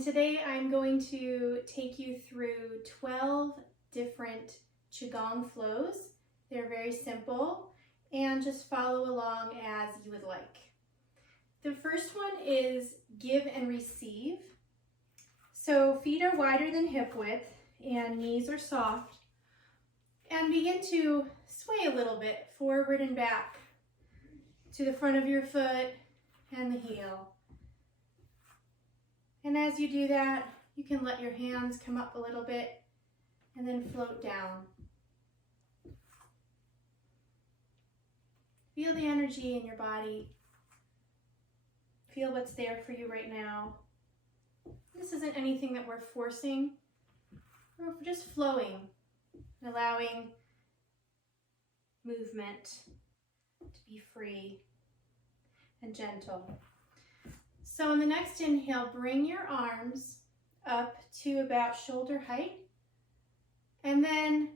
And today I'm going to take you through 12 different Qigong flows. They're very simple, and just follow along as you would like. The first one is give and receive. So feet are wider than hip width and knees are soft. And begin to sway a little bit forward and back to the front of your foot and the heel. And as you do that, you can let your hands come up a little bit and then float down. Feel the energy in your body. Feel what's there for you right now. This isn't anything that we're forcing. We're just flowing, allowing movement to be free and gentle. So in the next inhale, bring your arms up to about shoulder height and then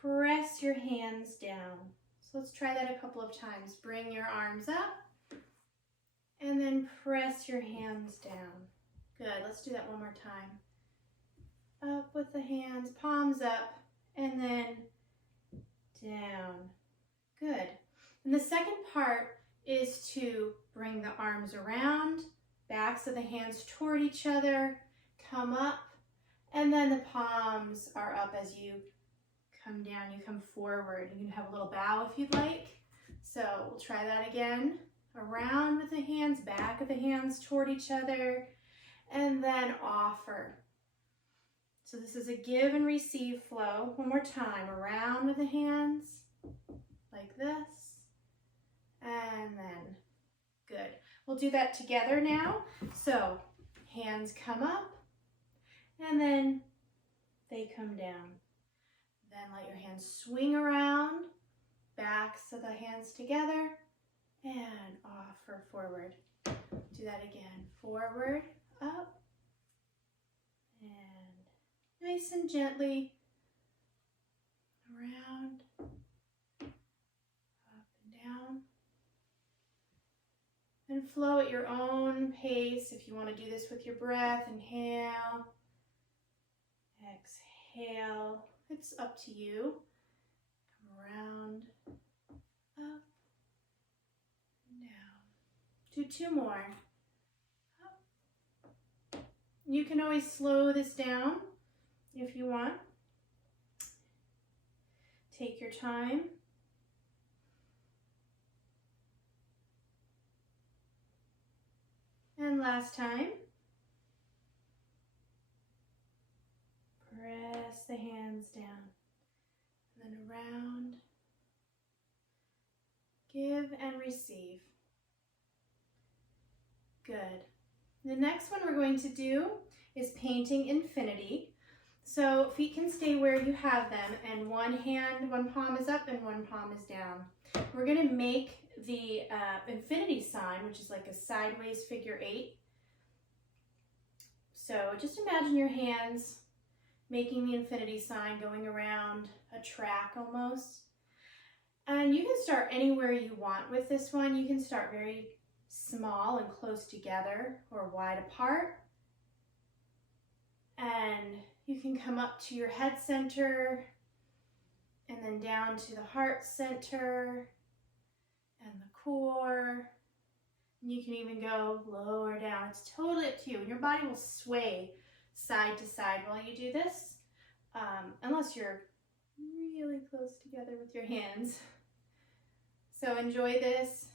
press your hands down. So let's try that a couple of times. Bring your arms up and then press your hands down. Good, let's do that one more time. Up with the hands, palms up, and then down. Good. And the second part is to bring the arms around, backs of the hands toward each other, come up, and then the palms are up as you come down, you come forward. You can have a little bow if you'd like. So we'll try that again. Around with the hands, back of the hands toward each other, and then offer. So this is a give and receive flow. One more time. Around with the hands, like this, and then good. We'll do that together now. So hands come up, and then they come down. Then let your hands swing around, backs of the hands together, and offer forward. Do that again. Forward, up, and nice and gently around, up and down. And flow at your own pace. If you want to do this with your breath, inhale, exhale. It's up to you. Come around, up, and down. Do two more. Up. You can always slow this down if you want. Take your time. And last time. Press the hands down, and then around. Give and receive. Good. The next one we're going to do is painting infinity. So feet can stay where you have them, and one palm is up and one palm is down. We're going to make the infinity sign, which is like a sideways figure 8. So just imagine your hands making the infinity sign, going around a track almost. And you can start anywhere you want with this one. You can start very small and close together or wide apart. And you can come up to your head center and then down to the heart center and the core. And you can even go lower down. It's totally up to you. And your body will sway side to side while you do this, unless you're really close together with your hands. So enjoy this.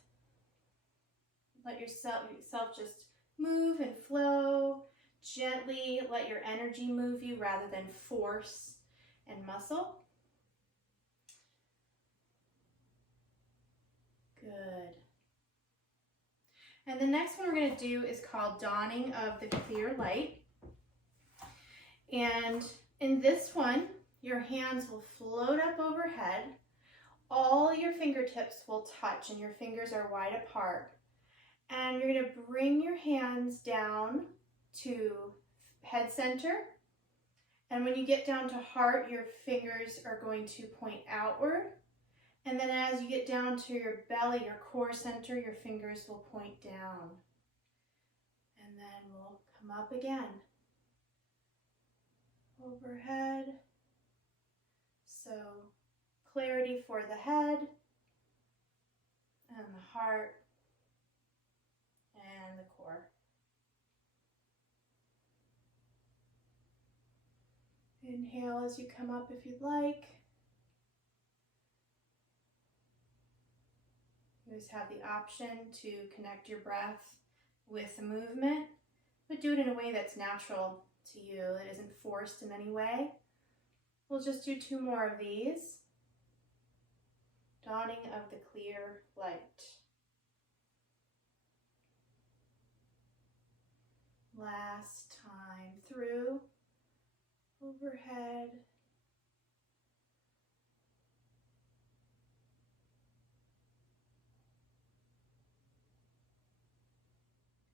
Let yourself just move and flow gently. Let your energy move you rather than force and muscle. Good. And the next one we're going to do is called Dawning of the Clear Light. And in this one, your hands will float up overhead. All your fingertips will touch and your fingers are wide apart. And you're going to bring your hands down to head center. And when you get down to heart, your fingers are going to point outward. And then as you get down to your belly, your core center, your fingers will point down. And then we'll come up again. overhead. So clarity for the head and the heart and the core. Inhale as you come up if you'd like. You always have the option to connect your breath with the movement, but do it in a way that's natural to you, that isn't forced in any way. We'll just do 2 more of these. Dawning of the clear light. Last time through, overhead.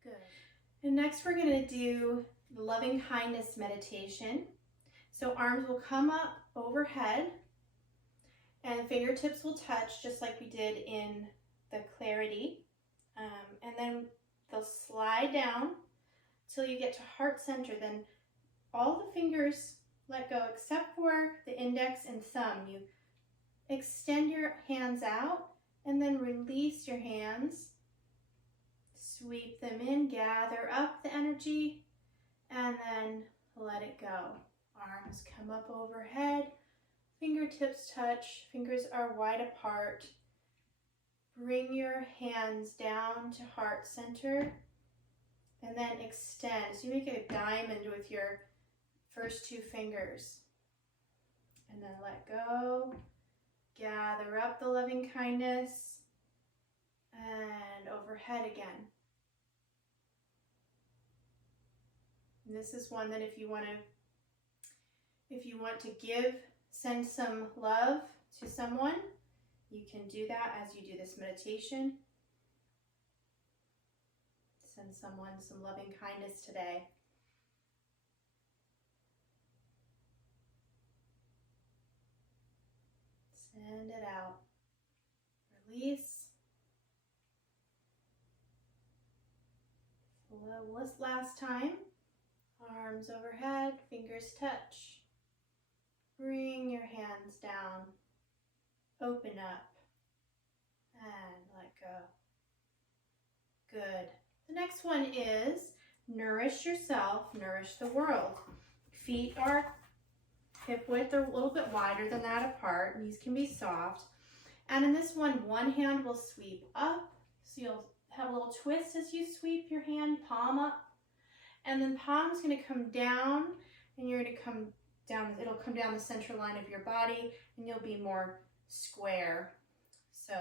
Good. And next we're going to do the loving kindness meditation. So arms will come up overhead and fingertips will touch just like we did in the clarity. And then they'll slide down till you get to heart center. Then all the fingers let go except for the index and thumb. You extend your hands out and then release your hands. Sweep them in, gather up the energy, and then let it go. Arms come up overhead, fingertips touch, fingers are wide apart. Bring your hands down to heart center, and then extend. So you make a diamond with your first 2 fingers. And then let go. Gather up the loving kindness, and overhead again. And this is one that if you want to send some love to someone, you can do that as you do this meditation. Send someone some loving kindness today. Send it out. Release. Last time. Arms overhead, fingers touch. Bring your hands down. Open up. And let go. Good. The next one is nourish yourself, nourish the world. Feet are hip width or a little bit wider than that apart. Knees can be soft. And in this one hand will sweep up. So you'll have a little twist as you sweep your hand, palm up. And then palm's going to come down, and you're going to come down, it'll come down the center line of your body, and you'll be more square. So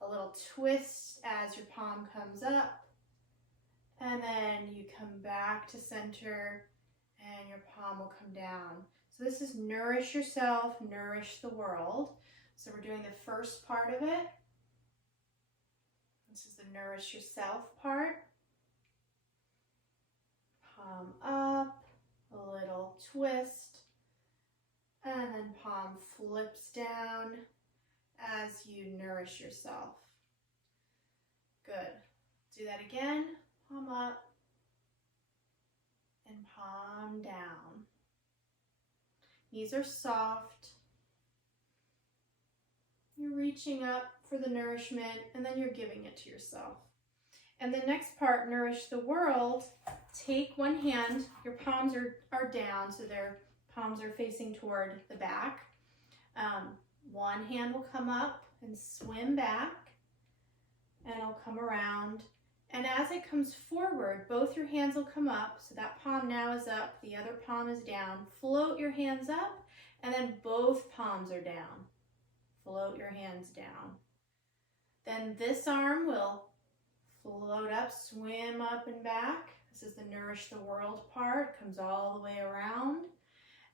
a little twist as your palm comes up, and then you come back to center, and your palm will come down. So this is nourish yourself, nourish the world. So we're doing the first part of it. This is the nourish yourself part. Palm up, a little twist, and then palm flips down as you nourish yourself. Good. Do that again. Palm up and palm down. Knees are soft. You're reaching up for the nourishment, and then you're giving it to yourself. And the next part, nourish the world. Take one hand, your palms are down, so their palms are facing toward the back. One hand will come up and swim back, and it'll come around. And as it comes forward, both your hands will come up, so that palm now is up, the other palm is down. Float your hands up, and then both palms are down. Float your hands down. Then this arm will float up, swim up and back. This is the nourish the world part. Comes all the way around.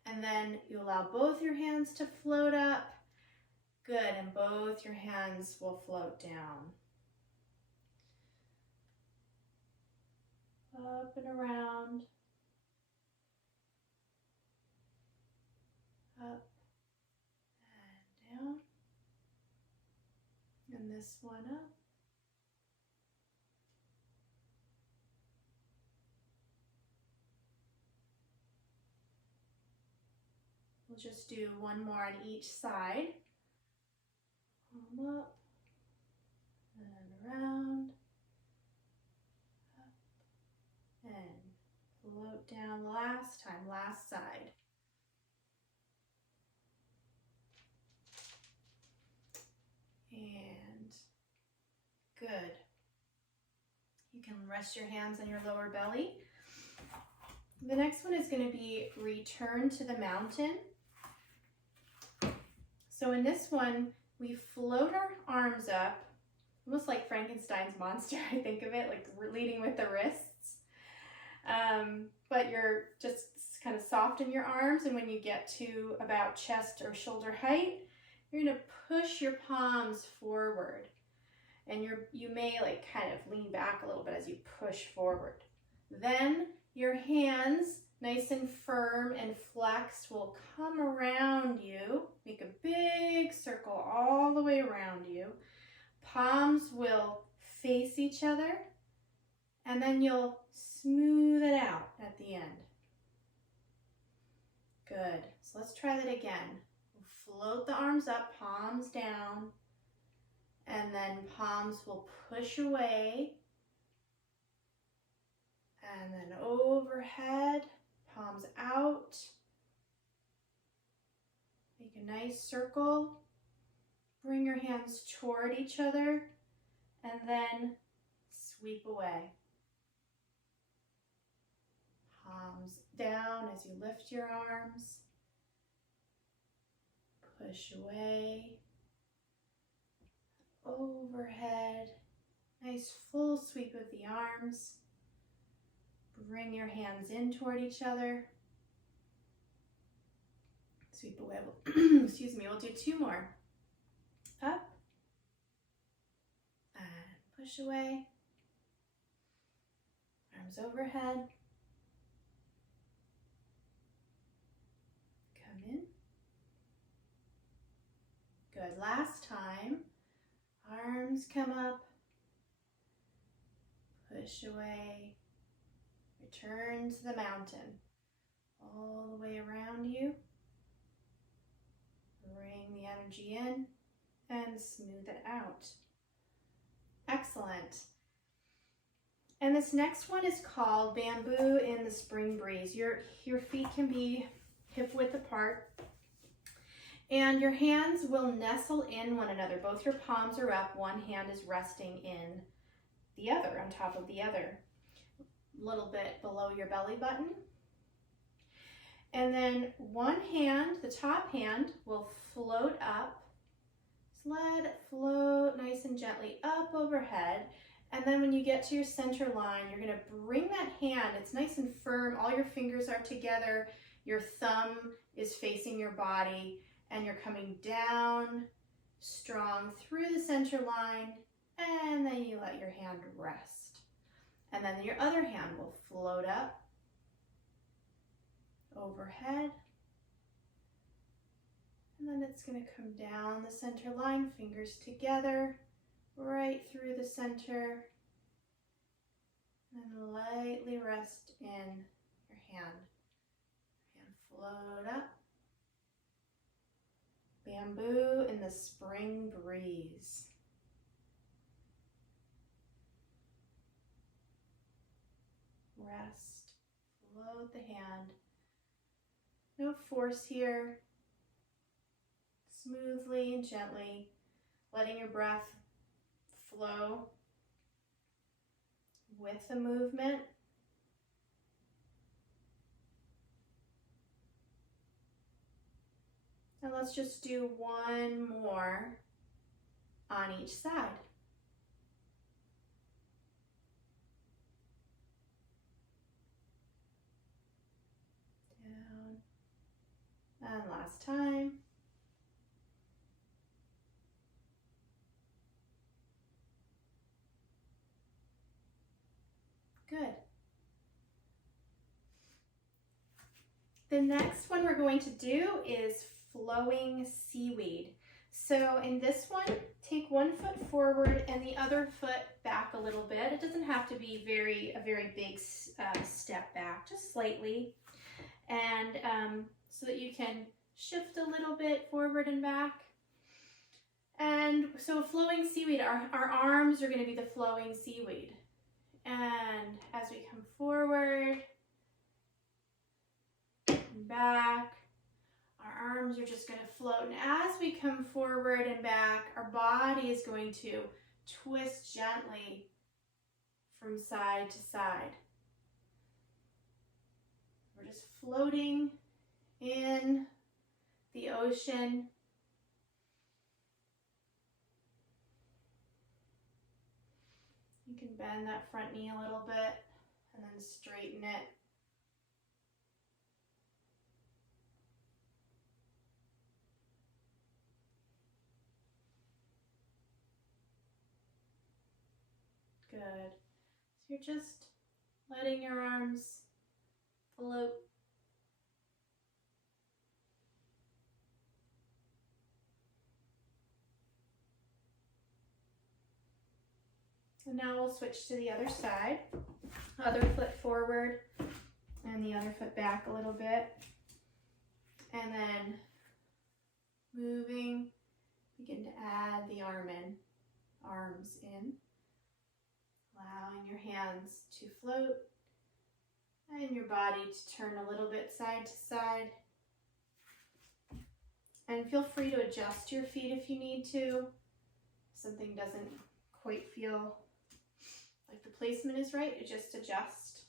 And then you allow both your hands to float up. Good, and both your hands will float down. Up and around. Up and down. And this one up. We'll just do one more on each side. Palm up and around, up and float down. Last time, last side. And good. You can rest your hands on your lower belly. The next one is going to be return to the mountain. So in this one, we float our arms up, almost like Frankenstein's monster, I think of it, like we're leading with the wrists. But you're just kind of soften your arms, and when you get to about chest or shoulder height, you're going to push your palms forward. And you may like kind of lean back a little bit as you push forward. Then your hands, nice and firm and flexed, will come around you. Make a big circle all the way around you. Palms will face each other, and then you'll smooth it out at the end. Good. So let's try that again. Float the arms up, palms down, and then palms will push away, and then overhead, palms out. Make a nice circle. Bring your hands toward each other, and then sweep away. Palms down as you lift your arms. Push away. Overhead. Nice full sweep of the arms. Bring your hands in toward each other. Sweep away. Excuse me, we'll do two more. Up. And push away. Arms overhead. Come in. Good. Last time. Arms come up. Push away. Return to the mountain. All the way around you. Bring the energy in and smooth it out. Excellent. And this next one is called Bamboo in the Spring Breeze. Your feet can be hip width apart, and your hands will nestle in one another. Both your palms are up. One hand is resting in the other, on top of the other. A little bit below your belly button. And then one hand, the top hand, will float up. Just let it float nice and gently up overhead. And then when you get to your center line, you're going to bring that hand. It's nice and firm. All your fingers are together. Your thumb is facing your body. And you're coming down strong through the center line. And then you let your hand rest. And then your other hand will float up. Overhead, and then it's going to come down the center line, fingers together, right through the center, and lightly rest in your hand. Hand float up. Bamboo in the spring breeze. Rest, float the hand. No force here. Smoothly and gently, letting your breath flow with the movement. And let's just do one more on each side. And last time. Good. The next one we're going to do is flowing seaweed. So in this one, take one foot forward and the other foot back a little bit. It doesn't have to be a very big step back, just slightly. And so that you can shift a little bit forward and back. And so flowing seaweed, our arms are going to be the flowing seaweed. And as we come forward and back, our arms are just going to float. And as we come forward and back, our body is going to twist gently from side to side. We're just floating in the ocean. You can bend that front knee a little bit and then straighten it. Good. So you're just letting your arms float. And now we'll switch to the other side. Other foot forward and the other foot back a little bit. And then moving, begin to add the arms in. Allowing your hands to float and your body to turn a little bit side to side. And feel free to adjust your feet if you need to. If something doesn't quite feel like the placement is right, you just adjust.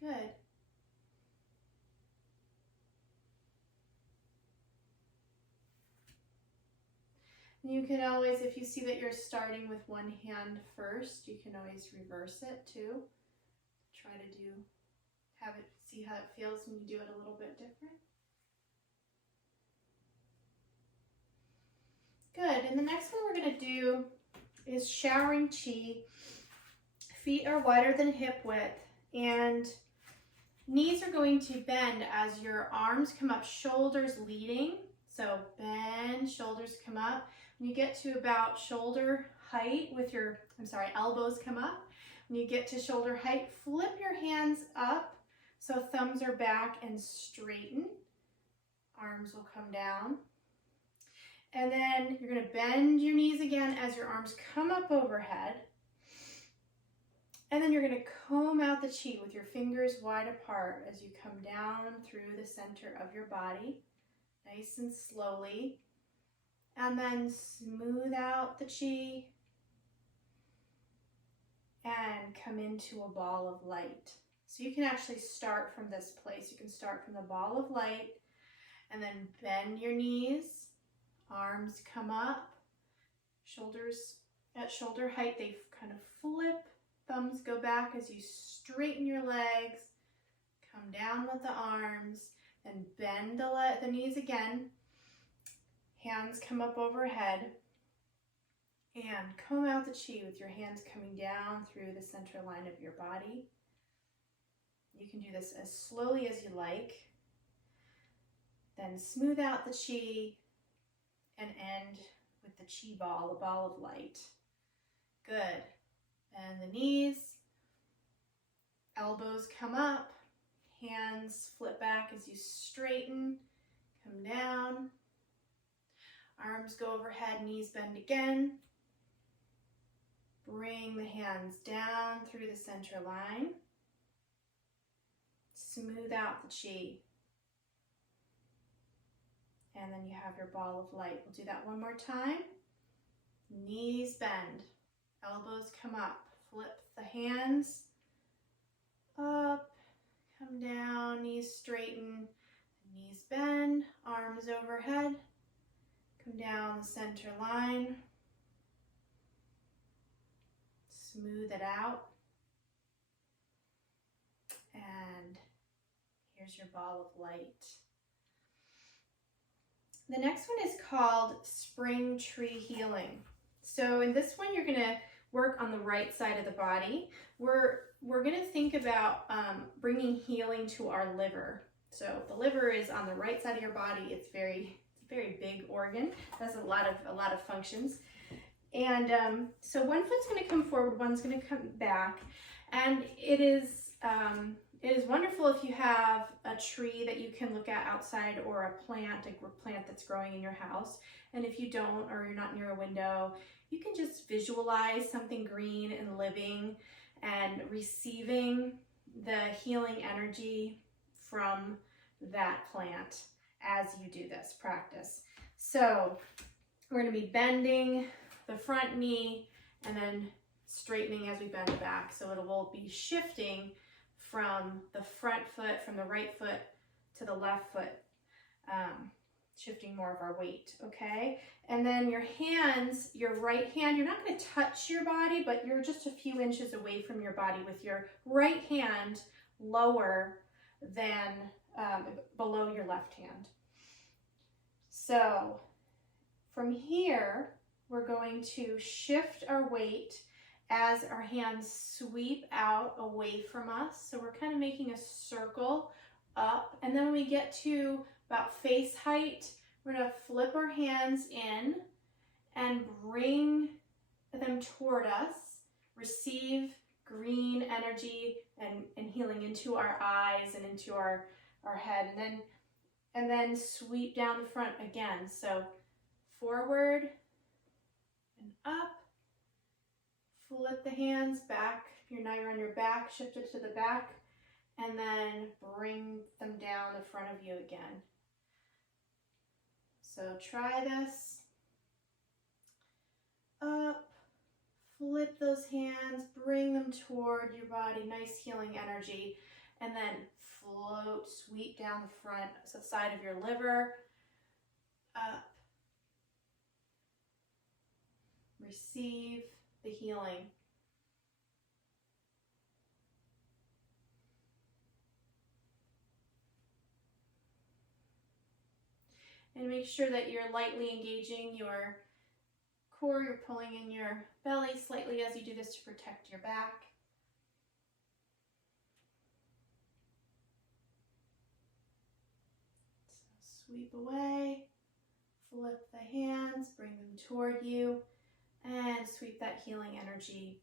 Good. You can always, if you see that you're starting with one hand first, you can always reverse it too. Try to see how it feels when you do it a little bit different. Good, and the next one we're going to do is showering chi. Feet are wider than hip width, and knees are going to bend as your arms come up, shoulders leading. So bend, shoulders come up. When you get to about shoulder height with your, elbows come up. When you get to shoulder height, flip your hands up so thumbs are back and straighten. Arms will come down. And then you're going to bend your knees again as your arms come up overhead. And then you're going to comb out the chi with your fingers wide apart as you come down through the center of your body, nice and slowly. And then smooth out the chi and come into a ball of light. So you can actually start from this place. You can start from the ball of light and then bend your knees, arms come up, shoulders at shoulder height, they kind of flip. Thumbs go back as you straighten your legs, come down with the arms, then bend the knees again. Hands come up overhead and comb out the chi with your hands coming down through the center line of your body. You can do this as slowly as you like. Then smooth out the chi and end with the chi ball, a ball of light. Good. Bend the knees, elbows come up, hands flip back as you straighten, come down, arms go overhead, knees bend again. Bring the hands down through the center line. Smooth out the chi. And then you have your ball of light. We'll do that one more time. Knees bend. Elbows come up, flip the hands up, come down, knees straighten, knees bend, arms overhead, come down the center line, smooth it out, and here's your ball of light. The next one is called Spring Tree Healing. So in this one, you're going to work on the right side of the body. We're going to think about bringing healing to our liver. So the liver is on the right side of your body. It's a very big organ. It has a lot of functions. And so one foot's going to come forward, one's going to come back, and it is wonderful if you have a tree that you can look at outside, or a plant that's growing in your house. And if you don't, or you're not near a window, you can just visualize something green and living and receiving the healing energy from that plant as you do this practice. So we're going to be bending the front knee and then straightening as we bend the back. So it will be shifting from the front foot, from the right foot to the left foot, shifting more of our weight, okay? And then your hands, your right hand, you're not going to touch your body, but you're just a few inches away from your body with your right hand lower than below your left hand. So from here, we're going to shift our weight as our hands sweep out away from us. So we're kind of making a circle up. And then when we get to about face height, we're going to flip our hands in and bring them toward us. Receive green energy and healing into our eyes and into our head. And then sweep down the front again. So forward and up. Flip the hands back. Now you're on your back, shift it to the back, and then bring them down the front of you again. So try this. Up, flip those hands, bring them toward your body, nice healing energy, and then float, sweep down the front, so the side of your liver, up. Receive the healing. And make sure that you're lightly engaging your core. You're pulling in your belly slightly as you do this to protect your back. So sweep away, flip the hands, bring them toward you, and sweep that healing energy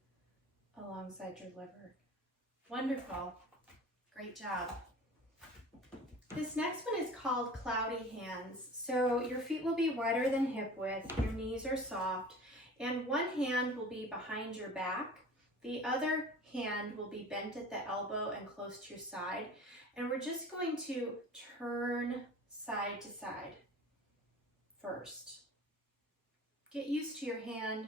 alongside your liver. Wonderful. Great job. This next one is called cloudy hands. So your feet will be wider than hip width, your knees are soft, and one hand will be behind your back. The other hand will be bent at the elbow and close to your side. And we're just going to turn side to side first. Get used to your hand,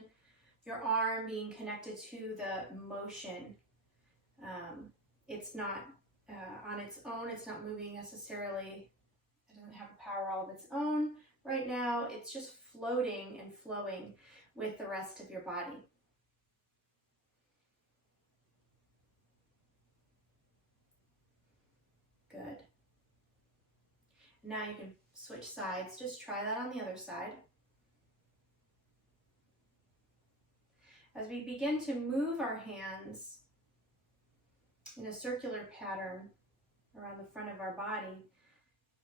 your arm being connected to the motion. It's not on its own, it's not moving necessarily. It doesn't have a power all of its own. Right now, it's just floating and flowing with the rest of your body. Good. Now you can switch sides. Just try that on the other side. As we begin to move our hands in a circular pattern around the front of our body,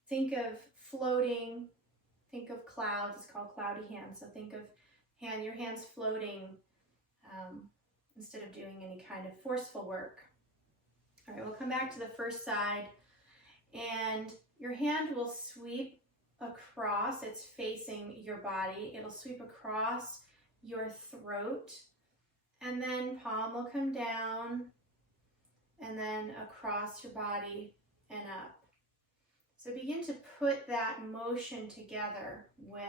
think of floating, think of clouds. It's called cloudy hands. So think of your hands floating instead of doing any kind of forceful work. All right, we'll come back to the first side, and your hand will sweep across. It's facing your body. It'll sweep across your throat, and then palm will come down, and then across your body and up. So begin to put that motion together with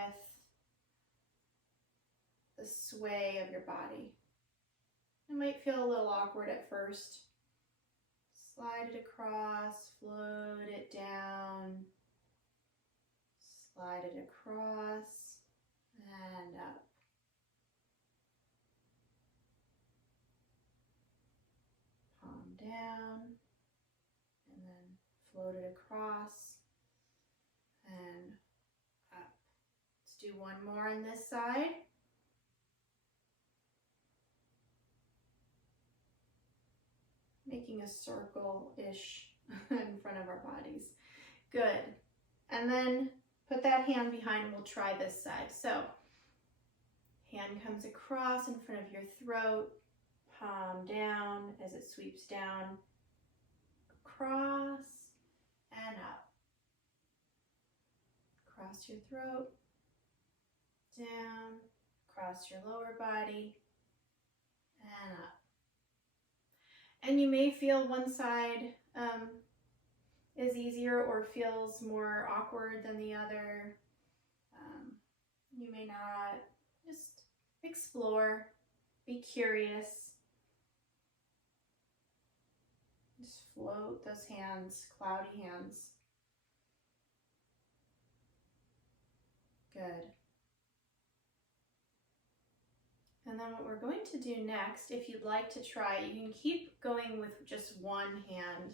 the sway of your body. It might feel a little awkward at first. Slide it across, float it down, slide it across and up. Palm down, and then float it across and up. Let's do one more on this side. Making a circle-ish in front of our bodies. Good. And then put that hand behind and we'll try this side. So hand comes across in front of your throat, palm down as it sweeps down, across and up. Across your throat, down, across your lower body, and up. And you may feel one side is easier or feels more awkward than the other. You may not. Just explore, be curious. Just float those hands, cloudy hands. Good. And then what we're going to do next, if you'd like to try, you can keep going with just one hand,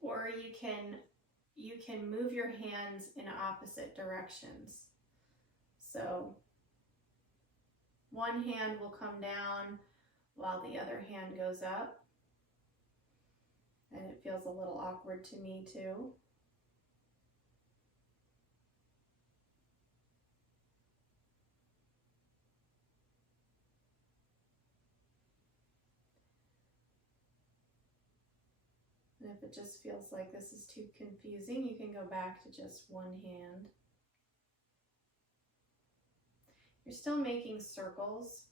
or you can move your hands in opposite directions. So one hand will come down while the other hand goes up. And it feels a little awkward to me too. And if it just feels like this is too confusing, you can go back to just one hand. You're still making circles.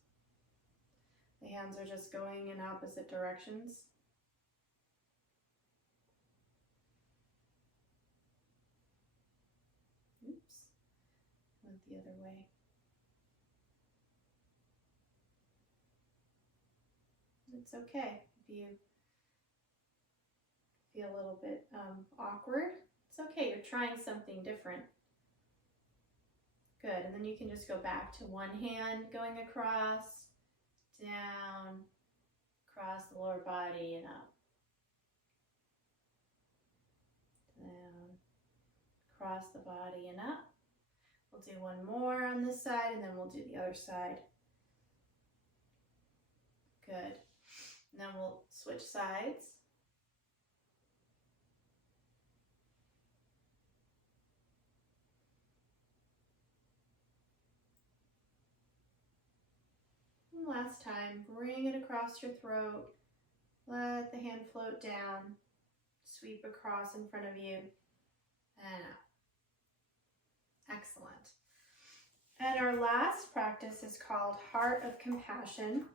The hands are just going in opposite directions. Oops, went the other way. It's okay if you feel a little bit awkward. It's okay, you're trying something different. Good, and then you can just go back to one hand going across, down, across the lower body and up. Down, across the body and up. We'll do one more on this side and then we'll do the other side. Good. And then we'll switch sides. And last time, bring it across your throat. Let the hand float down. Sweep across in front of you and up. Excellent. And our last practice is called Heart of Compassion.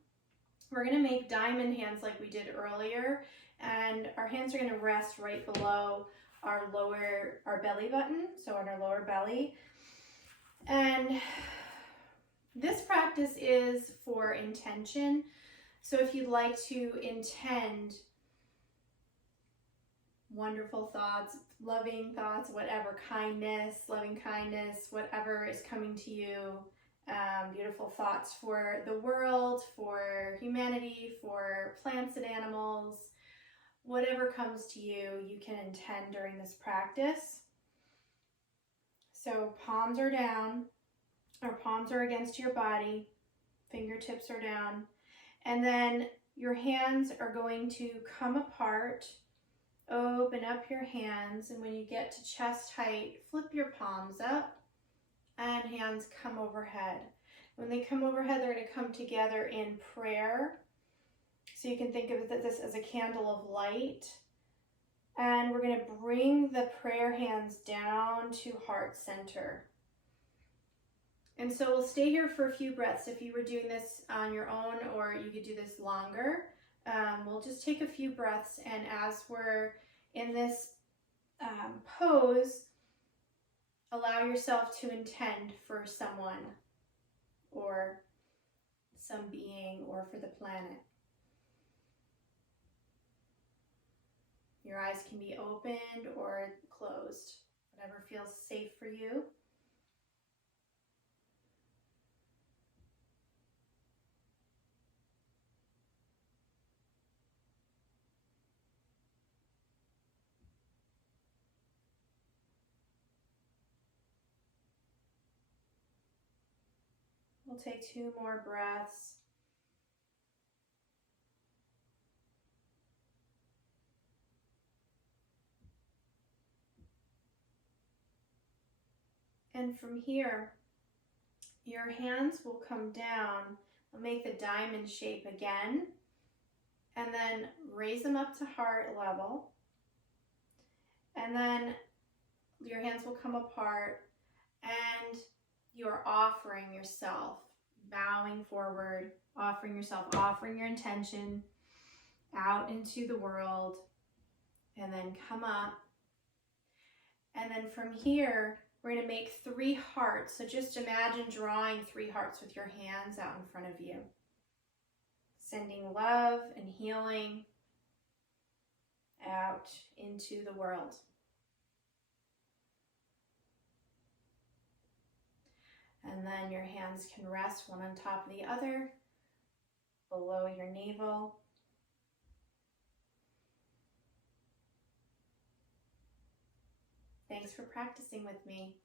We're going to make diamond hands like we did earlier, and our hands are going to rest right below our belly button, so on our lower belly. And this practice is for intention. So if you'd like to intend wonderful thoughts, loving thoughts, whatever, kindness, loving kindness, whatever is coming to you, beautiful thoughts for the world, for humanity, for plants and animals, whatever comes to you, you can intend during this practice. So palms are down, or palms are against your body, fingertips are down, and then your hands are going to come apart. Open up your hands, and when you get to chest height, flip your palms up and hands come overhead. When they come overhead, they're going to come together in prayer. So you can think of this as a candle of light. And we're going to bring the prayer hands down to heart center. And so we'll stay here for a few breaths. If you were doing this on your own, or you could do this longer, we'll just take a few breaths, and as we're in this pose, allow yourself to intend for someone or some being or for the planet. Your eyes can be opened or closed, whatever feels safe for you. We'll take 2 more breaths. And from here, your hands will come down. We'll make the diamond shape again, and then raise them up to heart level. And then your hands will come apart, and you're offering yourself, bowing forward, offering yourself, offering your intention out into the world, and then come up. And then from here, we're going to make 3 hearts. So just imagine drawing 3 hearts with your hands out in front of you. Sending love and healing out into the world. And then your hands can rest one on top of the other, below your navel. Thanks for practicing with me.